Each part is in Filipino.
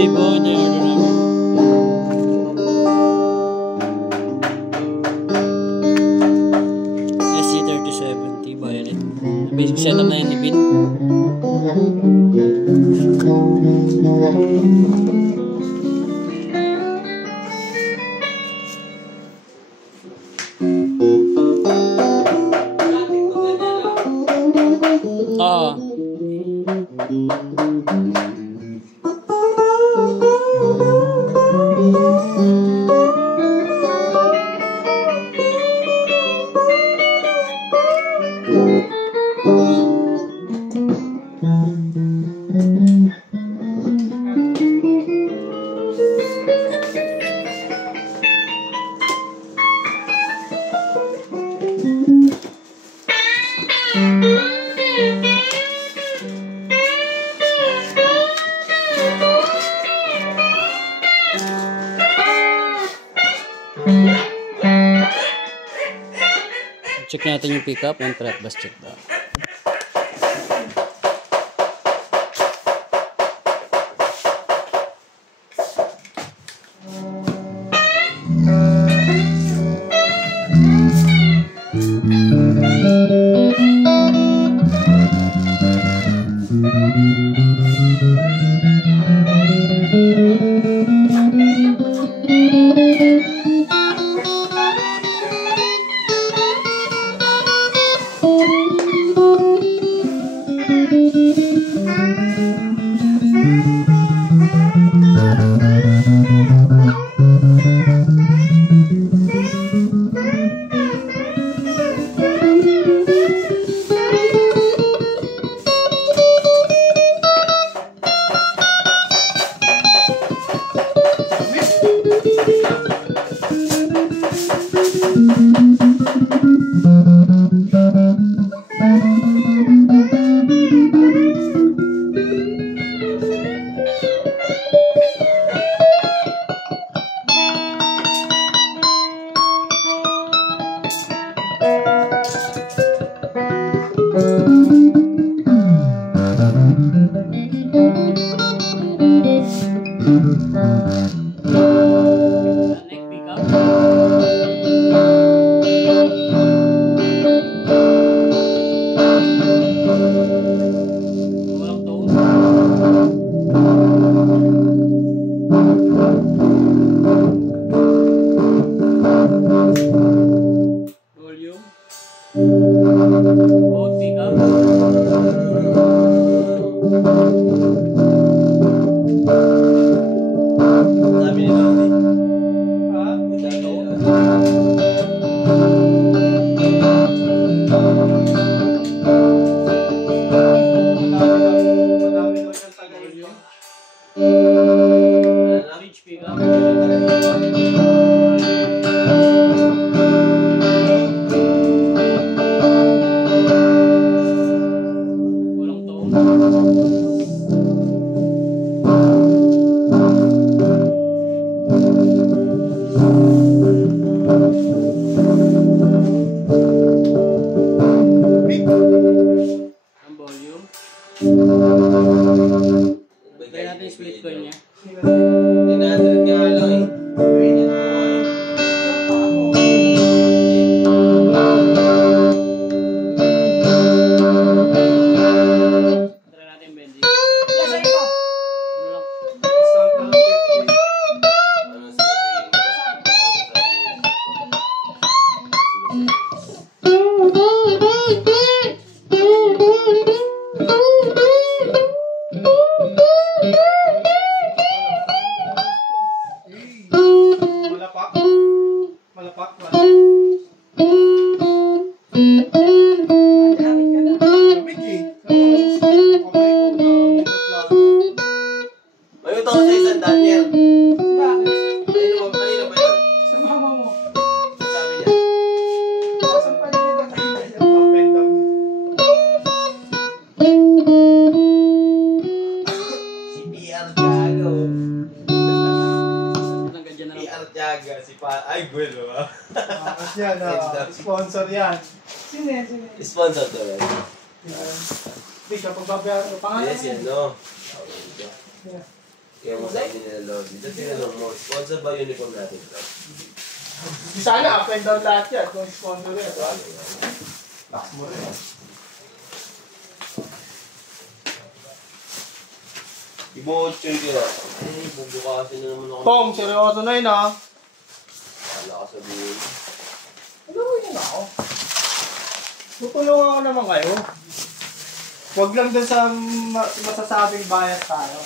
libo na yung order namin. SC3070 violet. Basic setup na yun ni Bin. Check natin yung pickup and flat bus check down. Ay, gulo ah. Yan, sponsor yan. Sino? Sponsor to yan. Hindi, kapag babayaran ko pangalan. Yes, yan, no. Yung side nila Lodi. Ito tinanong mo, sponsor ba uniform natin, bro? Sana up and down lahat yan. Kung sponsor yan. Tax mo rin. Ibo-8 yun kaya. Bubukasin na naman ako. Tom, seryoso na yun ah. Wala ka sabihin. Ano yun ako? Tutulungan ko naman kayo. Huwag lang dun sa masasabing bias tayo.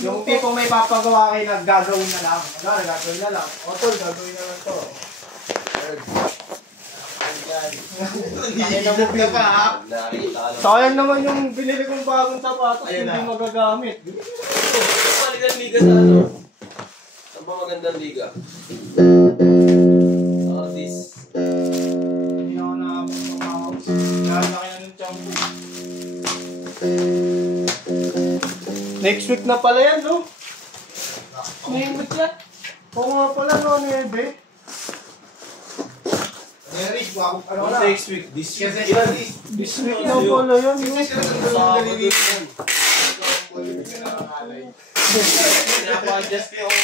Yung tipong may papagawa kayo na gagawin na lang. Ano, gagawin na lang. O tol, gagawin na lang to. Nakinamog na pa ha. Sayang naman yung binili kong bagong sapatos, hindi magagamit. Magandang liga sa ano? Saan ba magandang liga? This. Hindi ako nakapag ng mouse. Lalaki na ng champo. Next week na pala yan, no? May week yan. Oo nga pala, no, Nebe. Eric, ano What's next week? This week? This week na pala yan, no? Sabado yan. Pinapa-adjust ko yung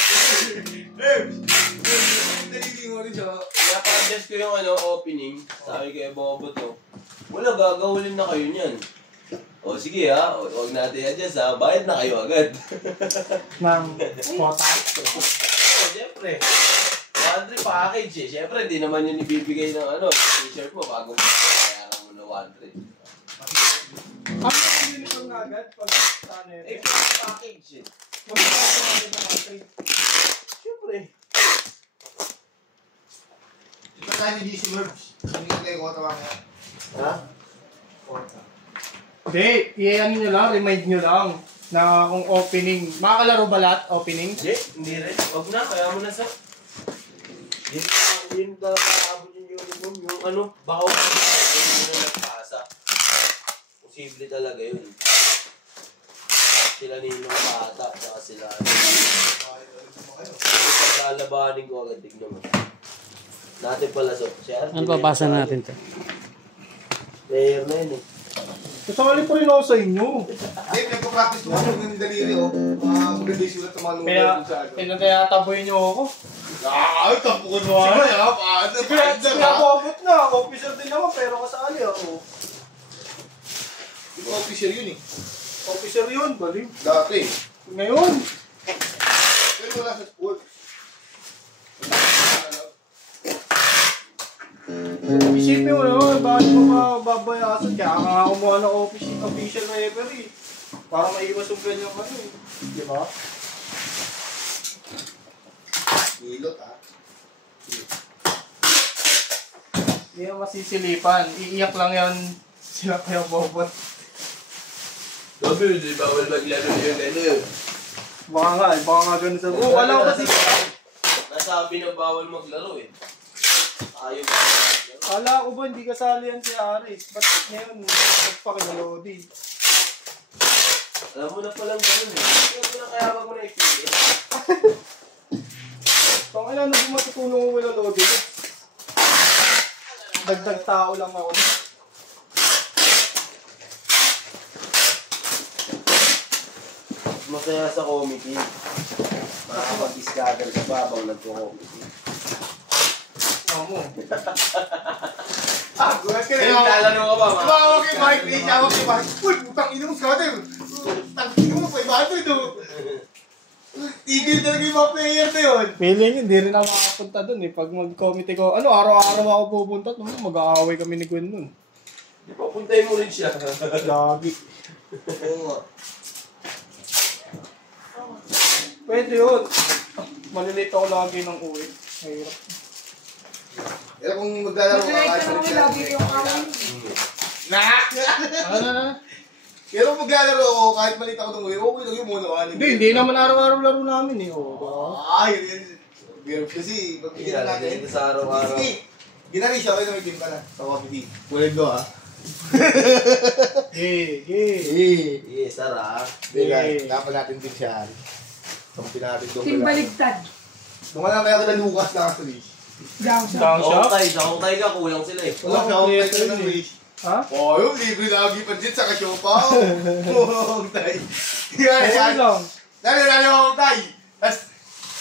pinapa-adjust ko yung opening. Sabi ko, Bobo to. Wala, gagawin na kayo niyan. O sige ha, huwag natin adjust ha. Bayad na kayo agad. Ng quota. O, siyempre. 1-3 package eh. Siyempre, hindi naman yun ibibigay ng t-shirt mo bago mo kaya mo na 1-3. Ano yung uniform na agad? Pag sa Eh, Nebe? package eh. Magkakaroon natin ng mga trade. Siyempre. Ito tayo ni DC Verbs. Hindi ka kayo kota mga. Ha? Hindi, i-ano nyo lang, remind nyo lang na kung opening. Makakalaro ba lahat opening? Hindi rin. Huwag na, kaya mo na sa... Hindi na abot yung uniform. Yung baka hindi na nagpasa. Posible talaga yun. Sila Ninong Pata, saka sila... Pagkalabanin ko agad, tignan mo. Natin pala so. Ano papasa natin to? Player na yun eh. Kasali pa rin ako sa inyo. Dave, nagpa-practice mo ako ng daliri o. Maganda sulat ng mga Kaya, numero sa ano. pinatataboy nyo ako. Ay, tapo ko naman. Sige ha, paano? Kaya abot na, officer din naman pero kasali ako. Di ba official yun eh? Officer yun, baliw. Dati. Ngayon, Pero wala sa sports. isipin mo naman, bakit mo babayasan? Kaya nga kumuha ng official referee. Para maiwas yung ganyang eh. Di ba? Hilot ha. Hindi na masisilipan. Iiyak lang yan sila kaya bobot. Double, di bawal maglaro yung gano'n. Baka nga ganun sa... Oo, alam ko kasi... Nasabi na bawal maglaro eh. Ayaw ba? Kala ko ba hindi kasali yan si Aris? Ba't ngayon nagpakinalodi? Alam mo na palang gano'n eh. Alam mo na kaya wag mo na ipili. Kung ano ba matutulong mo wala lodi? Dagdag tao lang ako. Masaya sa committee. Makakapag-discover ka ba habang nagko-committee? Mo. Gulat ka na Kaya yun. lalaro ka ba? Tumawag kay Mike, tinawag kay Mike. Uy, putang ina mo scatter. Tangin mo, 500 do. Tigil talaga yung mga player na yun. Feeling hindi rin ako makapunta dun eh. Pag mag-committee ko, araw-araw ako pupunta, mag-aaway kami ni Gwen nun. Di ba, puntay mo rin siya. Lagi. Oo nga. Pwede yun. Malilate ako lagi ng uwi. Mahirap. Pero kung maglalaro ka, kahit balik lagi yung Ano? Pero kung maglalaro ako, kahit maliit ako ng uwi, okay lang yung muna. Hindi naman araw-araw laro namin eh. Oh. Ay, yun. Kasi, pag Hindi na natin sa araw-araw. Sige, ginari siya, okay na may team ka na. Sa committee. Kulit do ha. Yeah. Yes, Sara. Dapat natin din siya. Kampi natin doon. Team Baligtad. Nung wala kaya kita Lucas na sa Wish. Down siya. Down shop? Sa hukay ka, kulang sila eh. Wala siya ako Creator tayo ng eh. Wish. Ha? Oh, yung libre lagi pa dyan sa kasyopa. Oh, tayo. Okay lang. Nalala ako, Tay. Tapos,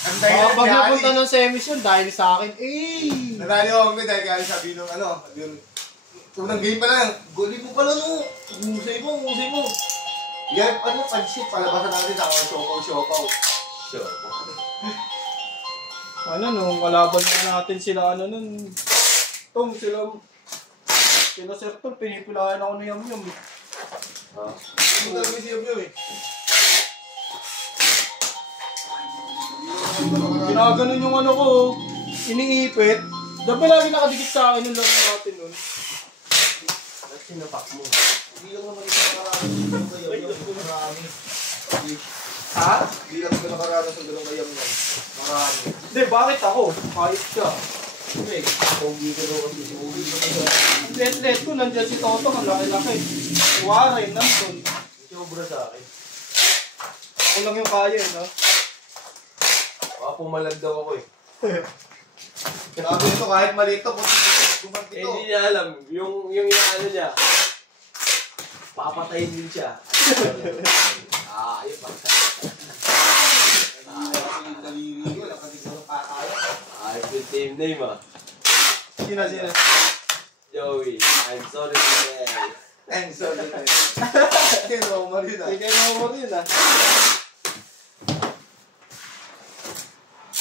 ang dahil Baka ng pag Jolly. napunta ng semis yun, dahil sa akin, eh! Nalala ako, dahil kaya sabi nung ano, yung unang game pa lang, goli mo pala no. Umusay mo. Yan, ano, pansit, palabasan natin ako, siopaw. Ano, nung kalaban na natin sila, ano nun, Tom, sila Sir Tol, pinipilayan ako ng yam-yam. Ano talaga si Yabyo eh? Ginaganon yung ano ko, iniipit. Dapat lagi nakadikit sa akin yung laro natin nun. Ba't sinapak mo? Hindi lang naman isang karami sa Yabyo. Marami. Ha? Hindi lang ka nakaranas sa galong kayam yan. Marami. Hindi, bakit ako? Kahit siya. Hindi, pogi ka daw kasi. Pogi ka daw. Ang let ko, nandiyan si Toto, ang laki-laki. Warren, nandun. Sobra sa akin. Ako lang yung kaya, no? Baka pumalag daw ako eh. Sabi nito kahit maliit to, gumanti to. Hindi niya alam. Yung ano niya. Papatayin din siya. Ayun pa. Daliri ko, nakadito ng kakaya. Ayun yung team name ah. Sina. Joey, I'm sorry to say. And sorry tayo. Kino mo rin ah. Sige, mo rin, ah.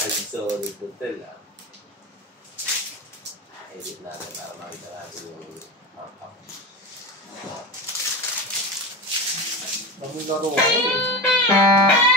I'm sorry to tell ah. Edit natin para makita natin yung mapa. Ang laro ko, eh.